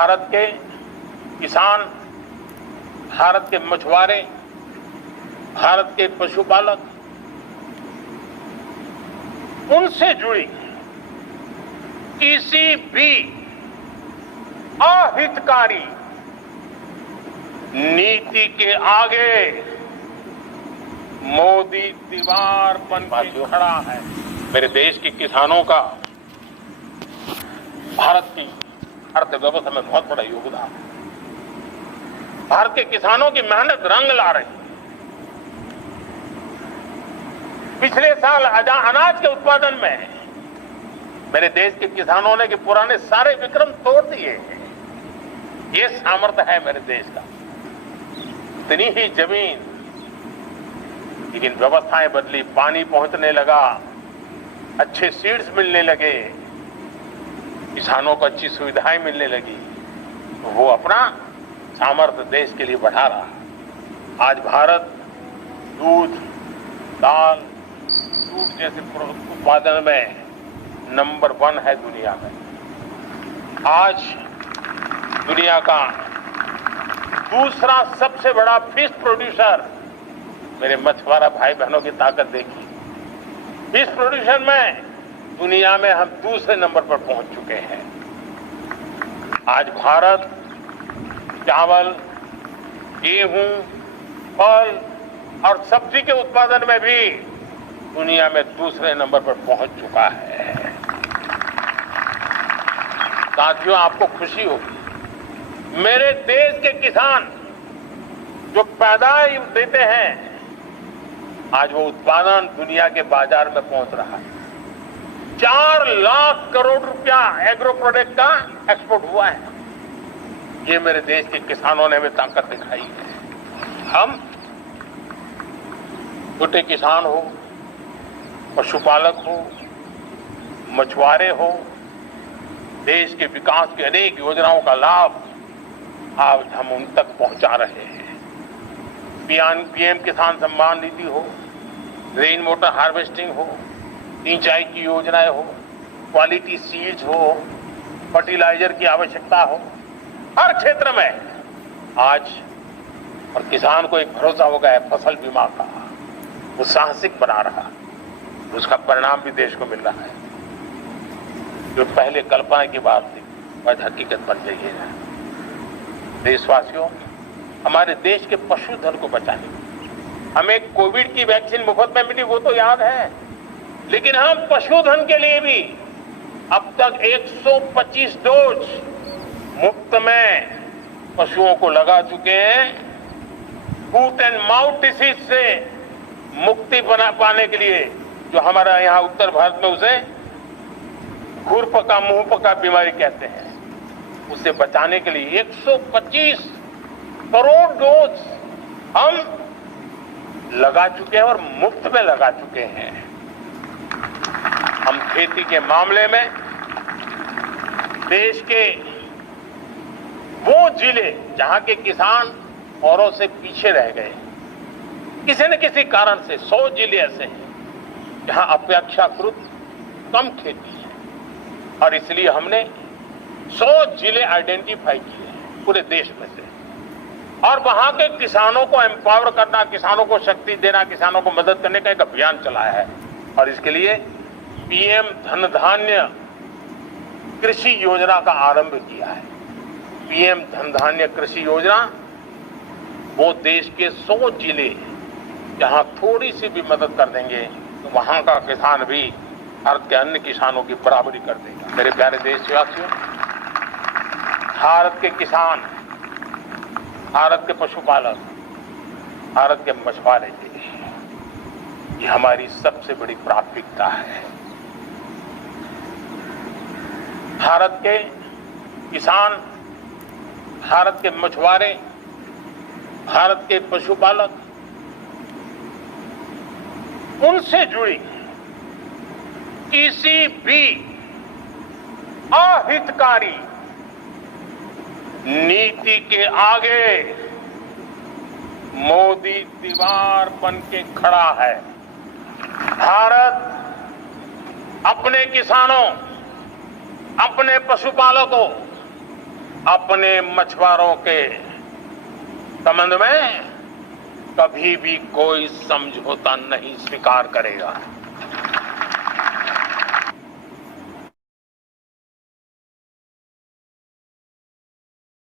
भारत के किसान, भारत के मछुआरे, भारत के पशुपालक, उनसे जुड़ी किसी भी अहितकारी नीति के आगे मोदी दीवार बन के खड़ा है। मेरे देश के किसानों का भारत की अर्थव्यवस्था में बहुत बड़ा योगदान है। भारत के किसानों की मेहनत रंग ला रही है। पिछले साल अनाज के उत्पादन में मेरे देश के किसानों ने के पुराने सारे विक्रम तोड़ दिए हैं। ये सामर्थ्य है मेरे देश का। इतनी ही जमीन, लेकिन व्यवस्थाएं बदली, पानी पहुंचने लगा, अच्छे सीड्स मिलने लगे, किसानों को अच्छी सुविधाएं मिलने लगी, तो वो अपना सामर्थ्य देश के लिए बढ़ा रहा। आज भारत दूध, दाल, दूध जैसे उत्पादन में नंबर 1 है दुनिया में। आज दुनिया का दूसरा सबसे बड़ा फिश प्रोड्यूसर, मेरे मछुआरा भाई बहनों की ताकत देखिए। फिश प्रोड्यूसर में दुनिया में हम दूसरे नंबर पर पहुंच चुके हैं। आज भारत चावल, गेहूं, फल और सब्जी के उत्पादन में भी दुनिया में दूसरे नंबर पर पहुंच चुका है। साथियों, आपको खुशी होगी, मेरे देश के किसान जो पैदावार देते हैं, आज वो उत्पादन दुनिया के बाजार में पहुंच रहा है। 4 लाख करोड़ रुपया एग्रो प्रोडक्ट का एक्सपोर्ट हुआ है। ये मेरे देश के किसानों ने भी ताकत दिखाई है। हम छोटे किसान हो, पशुपालक हो, मछुआरे हो, देश के विकास की अनेक योजनाओं का लाभ आज हम उन तक पहुंचा रहे हैं। पीएम किसान सम्मान निधि हो, रेन वाटर हार्वेस्टिंग हो, सिंचाई की योजनाएं हो, क्वालिटी सीड्स हो, फर्टिलाइजर की आवश्यकता हो, हर क्षेत्र में आज और किसान को एक भरोसा हो गया है फसल बीमा का। वो साहसिक बना रहा, उसका परिणाम भी देश को मिल रहा है। जो पहले कल्पना की बात थी आज हकीकत बन गई है। देशवासियों, हमारे देश के पशुधन को बचाने, हमें कोविड की वैक्सीन मुफ्त में मिली वो तो याद है, लेकिन हम पशुधन के लिए भी अब तक 125 डोज मुफ्त में पशुओं को लगा चुके हैं। फूट एंड माउथ डिसीज से मुक्ति पाने के लिए, जो हमारा यहाँ उत्तर भारत में उसे खुरपका मुंहपका बीमारी कहते हैं, उसे बचाने के लिए 125 करोड़ डोज हम लगा चुके हैं और मुफ्त में लगा चुके हैं। हम खेती के मामले में देश के वो जिले जहां के किसान औरों से पीछे रह गए, किसी न किसी कारण से 100 जिले ऐसे हैं जहां अपेक्षाकृत कम खेती है, और इसलिए हमने 100 जिले आइडेंटिफाई किए हैं पूरे देश में से, और वहां के किसानों को एम्पावर करना, किसानों को शक्ति देना, किसानों को मदद करने का एक अभियान चलाया है। और इसके लिए पीएम धन धान्य कृषि योजना का आरंभ किया है। पीएम धन धान्य कृषि योजना वो देश के 100 जिले जहां थोड़ी सी भी मदद कर देंगे तो वहां का किसान भी भारत के अन्य किसानों की बराबरी कर देगा। मेरे प्यारे देशवासियों, भारत के किसान, भारत के पशुपालक, भारत के मछुआरे, ये हमारी सबसे बड़ी प्राथमिकता है। भारत के किसान, भारत के मछुआरे, भारत के पशुपालक, उनसे जुड़ी किसी भी अहितकारी नीति के आगे मोदी दीवार बन के खड़ा है। भारत अपने किसानों, अपने पशुपालकों, अपने मछुआरों के संबंध में कभी भी कोई समझौता नहीं स्वीकार करेगा।